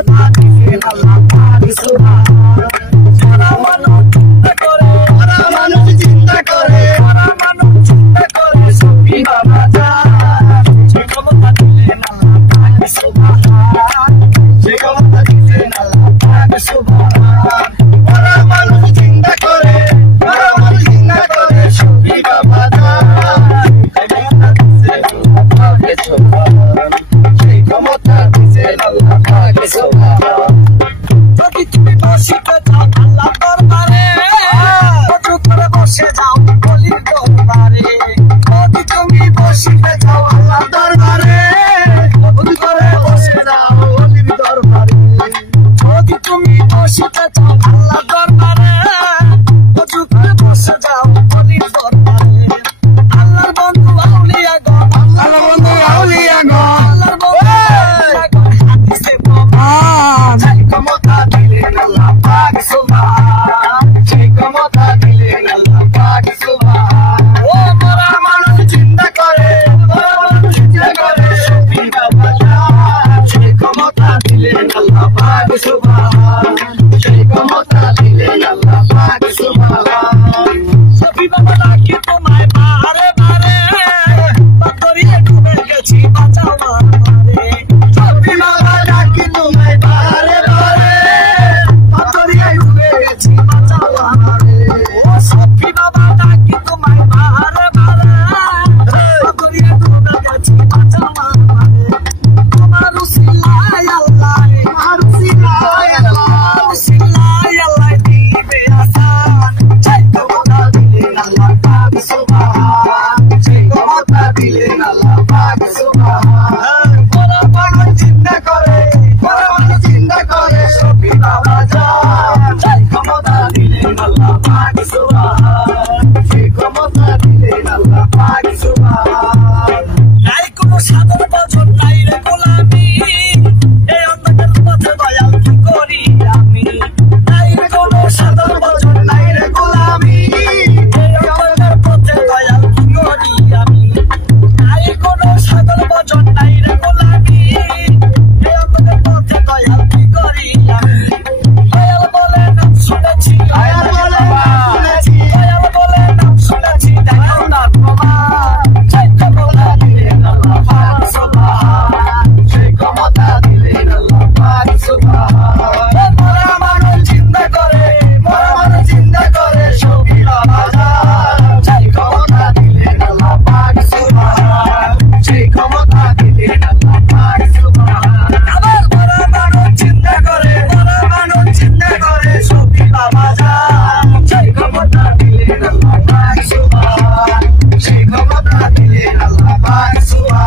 ক্ষমতা দিলেন আল্লাহ পাক সুবহান। সারা মানুষ চিন্তা করে, সারা মানুষ চিন্তা করে, সারা মানুষ চিন্তা করে সফি বাবা যান। সেই ক্ষমতা দিলেন আল্লাহ পাক সুবহান। সেই ক্ষমতা দিলেন আল্লাহ পাক সুবহান। সারা মানুষ চিন্তা করে, সারা মানুষ চিন্তা করে সফি বাবা যান। সেই ক্ষমতা দিলেন আল্লাহ পাক সুবহান। যদি তুমি বসিতে চাও আল্লাহ দরবারে, অজু করে বসে যাও ওলির দরবারে। যদি তুমি বসিতে চাও আল্লাহ দরবারে, অজু করে বসে যাও ওলির দরবারে। যদি তুমি বসিতে চাও আল্লাহ দরবারে, অজু করে বসে যাও ওলির দরবারে। আল্লাহর বন্ধু আউলিয়া গো, আল্লাহর বন্ধু আউলিয়া গো, আল্লাহর বন্ধু আউলিয়া গো হাদিসে প্রমাণ। সেই ক্ষমতা দিলেন আল্লাহ পাক সুবহান। সেই ক্ষমতা দিলেন আল্লাহ পাক সুবহান। ও মরা মানুষ চিন্তা করে, মরা মানুষ চিন্তা করে সফি বাবা যান। সেই ক্ষমতা দিলেন আল্লাহ পাক সুবহান। সেই ক্ষমতা দিলেন আল্লাহ পাক সুবহান। সফি বাবা ডাকি তোমায় বারে বারে, পাথরিয়ে ডুবে গেছি বাঁচাও আমারে। সফি বাবা ডাকি তোমায় বারে বারে, পাথরিয়ে ডুবে গেছি বাঁচাও আমারে। ও সফি বাবা ডাকি তোমায় বারে বারে, পাথরিয়ে ডুবে গেছি বাঁচাও আমারে। তোমার উসিলায় আল্লাহ, তোমার উসিলায় আল্লাহ, উসিলায় আল্লাহ দিবে আসান। সেই ক্ষমতা দিলেন আল্লাহ পাক সুবহান। সেই ক্ষমতা দিলেন আল্লাহ পাক সুবহান। মরা মানুষ চিন্তা করে, মরা মানুষ চিন্তা করে সফি বাবা যান। সেই ক্ষমতা দিলেন আল্লাহ পাক সুবহান। সেই ক্ষমতা দিলেন আল্লাহ পাক সুবহান। নাই কোনো সাধন ভজন, নাই রে গোলামি, এই অন্ধকার পথে দয়াল কি করি আমি। নাই কোনো সাধন ভজন, নাই রে গোলামি, এই অন্ধকার পথে দয়াল কি করি আমি। নাই কোনো সাধন ভজন, নাই রে গোলামি, এই অন্ধকার পথে দয়াল কি করি আমি। দয়াল বলে নাম শুনেছি, দয়াল বলে নাম শুনেছি, দয়াল বলে নাম শুনেছি, দেখাও না প্রমাণ। সেই ক্ষমতা দিলেন আল্লাহ পাক সুবহান। সেই ক্ষমতা দিলেন আল্লাহ পাক সুবহান। মরা মানুষ চিন্তা করে, মরা মানুষ চিন্তা করে সফি বাবা যান। সেই ক্ষমতা দিলেন আল্লাহ পাক সুবহান। সেই ক্ষমতা দিলেন আল্লাহ পাক সুবহান। আবার মরা মানুষ চিন্তা করে, মরা মানুষ চিন্তা করে সফি বাবা যান। সেই ক্ষমতা দিলেন আল্লাহ পাক সুবহান। সেই ক্ষমতা দিলেন আল্লাহ পাক সুবহান।